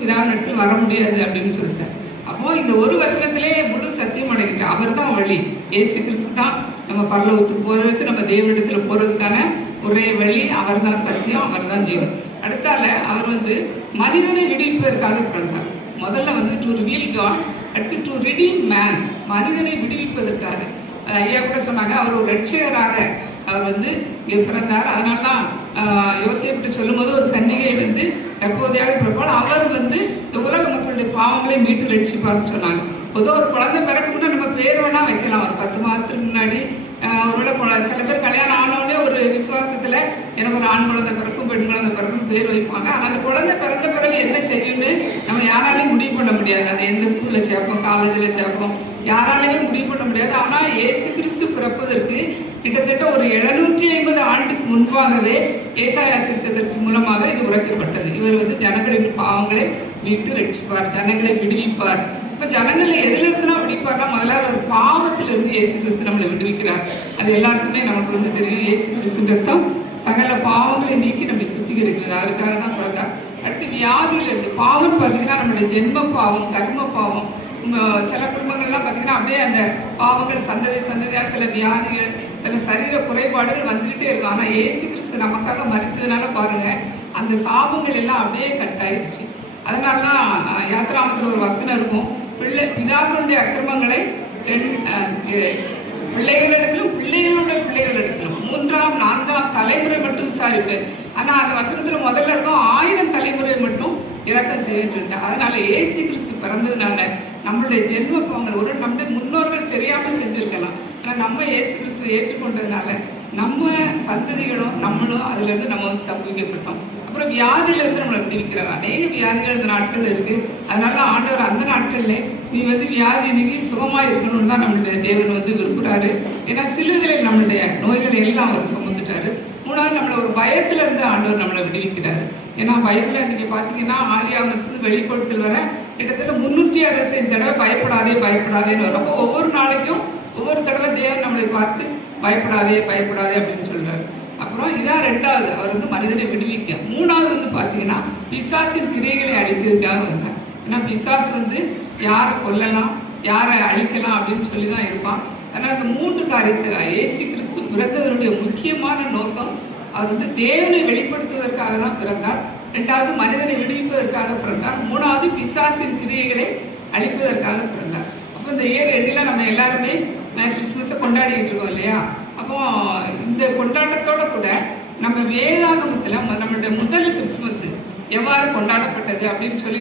பிதாவினிடத்தில் வர முடியாது அப்படின்னு சொல்லிட்டேன். அப்போ இந்த ஒரு வசனத்திலே முழு சத்தியம் அடைகிட்டு அவர் தான் வழி. இயேசு கிறிஸ்து தான் நம்ம பரலோகத்துக்கு போறதுக்கு, நம்ம தேவனிடத்துல போறதுக்கான ஒரே வழி. அவர் தான் சத்தியம், அவர் தான் ஜீவன். அடுத்தால அவர் மனிதனை விடுவிப்பதற்காக பிறந்தார். முதல்ல டு ரிவீல் காட், அடுத்து டு ரிடீம் மேன், மனிதனை விடுவிப்பதற்காக. ஐயா கூட சொன்னாங்க, அவர் ஒரு ரட்சகராக அவர் இங்கே பிறந்தார். அதனால்தான் யோசேப்பு சொல்லும் போது ஒரு கன்னிகை எப்போதையாக பிறப்பால் அவர் இந்த உலக மக்களுடைய பாவங்களை மீட்டு ரட்சிப்பார்னு சொன்னாங்க. பொதுவாக ஒரு குழந்தை பிறக்கும்னா நம்ம பேர் வேணா வைக்கலாம். ஒரு 10 மாதத்துக்கு முன்னாடி ஒருவேளை சில பேர் கல்யாணம் ஆனோடனே ஒரு விசுவாசத்துல எனக்கு ஒரு ஆண் குழந்தை பிறக்கும் பெண் குழந்தை பிறக்கும் பேர் வைப்பாங்க. ஆனால் அந்த குழந்தை பிறந்த பிறகு என்ன செய்யும்னு நம்ம யாராலையும் முடிவு பண்ண முடியாது. அது எந்த ஸ்கூல்ல சேர்ப்போம், காலேஜில் சேர்ப்போம், யாராலையும் முடிவு பண்ண முடியாது. ஆனால் இயேசு கிறிஸ்து பிறப்பதற்கு கிட்டத்தட்ட ஒரு 750 ஆண்டுக்கு முன்பாகவே ஏசாயா தீர்க்கதரிசி மூலமாக இது உரைக்கப்பட்டது. இவர் ஜனங்களின் பாவங்களை மீட்டு ரட்சிப்பார், ஜனங்களை விடுவிப்பார். இப்ப ஜனங்களை எதுல இருந்துனா விடுவிப்பார்னா, முதல்ல ஒரு பாவத்திலிருந்து இயேசு கிறிஸ்து நம்மளை விடுவிக்கிறார். அது எல்லாருக்குமே நமக்கு தெரியும். இயேசு கிறிஸ்து ரத்தம் சகல பாவங்களை நீக்கி நம்மை சுத்திகரிக்கிறது, அதுக்காக தான் பிறந்தார். அடுத்து வியாதியில இருந்து பாவம் பார்த்தீங்கன்னா நம்மளுடைய ஜென்ம பாவம், கர்ம பாவம். சில குடும்பங்கள்லாம் பார்த்தீங்கன்னா அப்படியே அந்த பாவங்கள் சந்ததியா சில வியாதிகள், சில சரீர குறைபாடுகள் வந்துகிட்டே இருக்கும். ஆனால் இயேசு கிறிஸ்து நமக்காக மறித்ததுனால பாருங்க, அந்த சாபங்கள் எல்லாம் அப்படியே கட்டாயிருச்சு. அதனாலதான் யாத்திராமத்தில் ஒரு வசனம் இருக்கும், பிதாக்களுடைய அக்கிரமங்களை பிள்ளைகளிடத்திலும் பிள்ளைகளோட பிள்ளைகளிடத்திலும் 3ஆம் 4ஆம் தலைமுறை மட்டும் விசாரிப்பு. ஆனா அந்த வசனத்துல முதல்ல இருக்கும் 1000 தலைமுறை மட்டும் இறக்கம் செய்துட்டு. அதனால இயேசு கிறிஸ்து பிறந்ததுனால நம்மளுடைய ஜென்ம பாவங்கள் ஒரு நம்முடைய முன்னோர்கள் தெரியாம செஞ்சிருக்கலாம். ஆனா நம்ம இயேசு கிறிஸ்து ஏற்றுக்கொண்டதுனால நம்ம சந்ததிகளும் நம்மளும் அதுல இருந்து நம்ம தப்பிக்கப்பட்டோம். அப்புறம் வியாதியில இருந்து நம்மளை விடுவிக்கிறார். அநேக வியாதிகள் இந்த நாட்கள் இருக்கு. அதனால ஆண்டவர் அந்த நாட்கள்ல நீ வியாதி நீங்கி சுகமா இருக்கணும்னு தான் நம்மளுடைய தேவன் விரும்புறாரு. ஏன்னா சிலுவைகளில் நம்மளுடைய நோய்களை எல்லாம் அவர் சுமந்துட்டாரு. 3வது நம்மள ஒரு பயத்துல இருந்து ஆண்டவர் நம்மளை விடுவிக்கிறாரு. ஏன்னா பயத்துல நீங்க பாத்தீங்கன்னா ஆதியாகமத்திலிருந்து வெளிப்படுத்தல் வர கிட்டத்தட்ட 365 தடவை பயப்படாதே பயப்படாதேன்னு வரும். அப்போ ஒவ்வொரு நாளைக்கும் ஒவ்வொரு தடவை தேவன் நம்மளை பார்த்து பயப்படாதே பயப்படாதே அப்படின்னு சொல்றாரு. அப்புறம் இதான் 2வது, அவர் மனிதனை விடுவிக்க. 3வது பாத்தீங்கன்னா பிசாசின் கிரைகளை அழிக்கிறதுக்காக வந்தார். ஏன்னா பிசாசு யாரை கொல்லலாம், யாரை அழிக்கலாம் அப்படின்னு சொல்லிதான் இருப்பான். ஆனால் அந்த 3 காரியத்தை இயேசு கிறிஸ்து பிறந்ததனுடைய முக்கியமான நோக்கம், அவர் தேவனை வெளிப்படுத்துவதற்காக தான் பிறந்தார். 2வது மனிதனை விடுவிப்பதற்காக பிறந்தார். 3வது பிசாசின் கிரியைகளை அழிப்பதற்காக பிறந்தார். அப்போ இந்த இயர் எண்டில் நம்ம எல்லாருமே கிறிஸ்துமஸை கொண்டாடிக்கிட்டு இருக்கோம் இல்லையா? அப்போ இந்த கொண்டாட்டத்தோட கூட நம்ம வேதாகமத்தில் நம்மளுடைய முதல் கிறிஸ்துமஸ் எவ்வாறு கொண்டாடப்பட்டது அப்படின்னு சொல்லி